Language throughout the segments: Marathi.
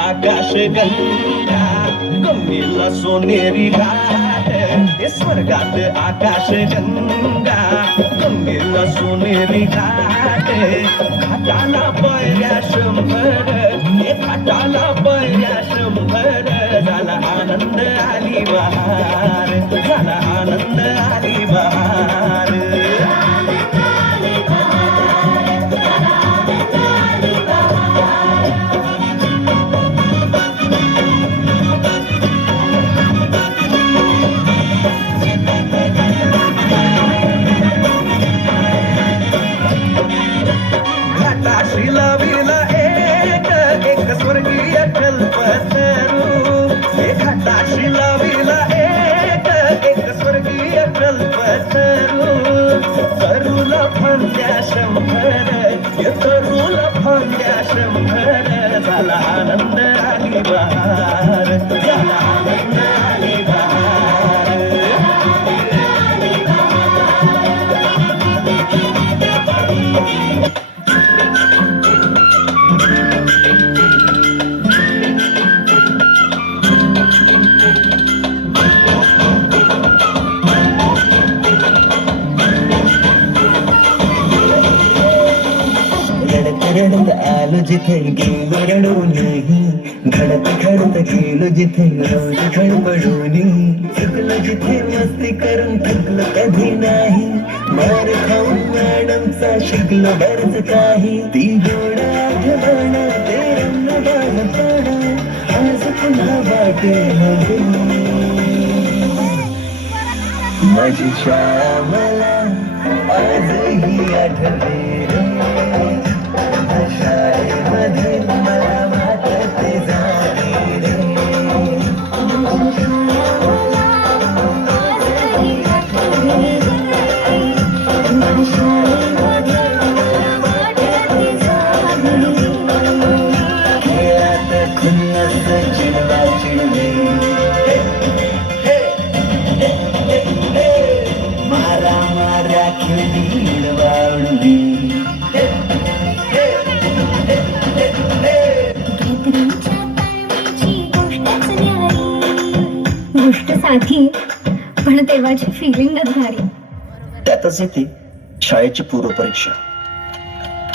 आकाश गंगा गंगेला सोनेरी घाट स्वर्गात आकाश गंगा गंगेला सोनेरी घाट घाटाला पळ्या शंभर घाटाला पळ्या शंभर झाला आनंद आली बहार झाला आनंद आली बहार स्वर्गीय कल्पतरू घाटाशी लाविला एक स्वर्गीय कल्पतरू तरुला फांद्या शंभर तरुला फांद्या शंभर झाला आनंद आली बहार झाला आनंद आली बहार रडत आलो जिथे गेलो रडू नाही घडत घडत गेलो जिथे रोज खडबडूनी चुकलो जिथे मस्ती करून थकलो कधी नाही मार खाऊन मॅडमचा शिकलो बरच काही ती गोड आठवण ते रंगबाणपण आज पुन्हा वाटे माझी शाळा मला आजही आठवते शाळेमध्ये मला वाटते जाणे रे खेळात खुन्नस चिडवा चिडवे मारा मारा खेळी इडवा उडवी गोष्ट साधी पण तेव्हाची फिलिंगच भारी. त्यातच येते शाळेची पूर्वपरीक्षा.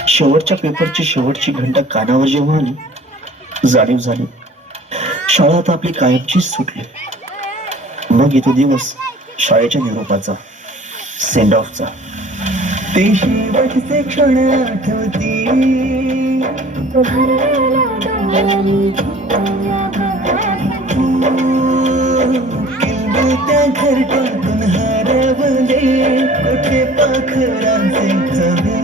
शेवटच्या पेपरची शेवटची घंटा कानावर जेव्हा आली जाणीव झाली शाळा आता आपली कायमचीच सुटली. मग येतो दिवस शाळेच्या निरोपाचा. सेंड ऑफचा. ते शेवटचे क्षण आठवती किलबित्या घरट्यातून हरवले कुठे पाखरांचे थवे.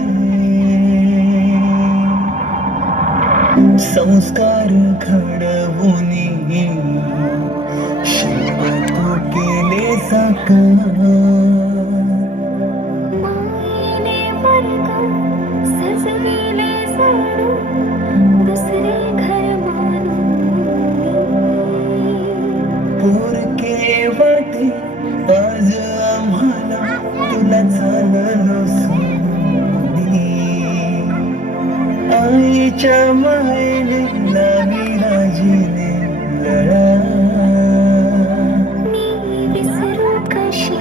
संस्कार घडवूनी शिल्प तू केले साकार. मायेने वर्ग सजविले जणू दुसरे घर मानून. पोरके वाटे आज आम्हाला तुला चाललो सोडी. आईच्या मायेने लावी राजीने लळा. मी विसरू कशी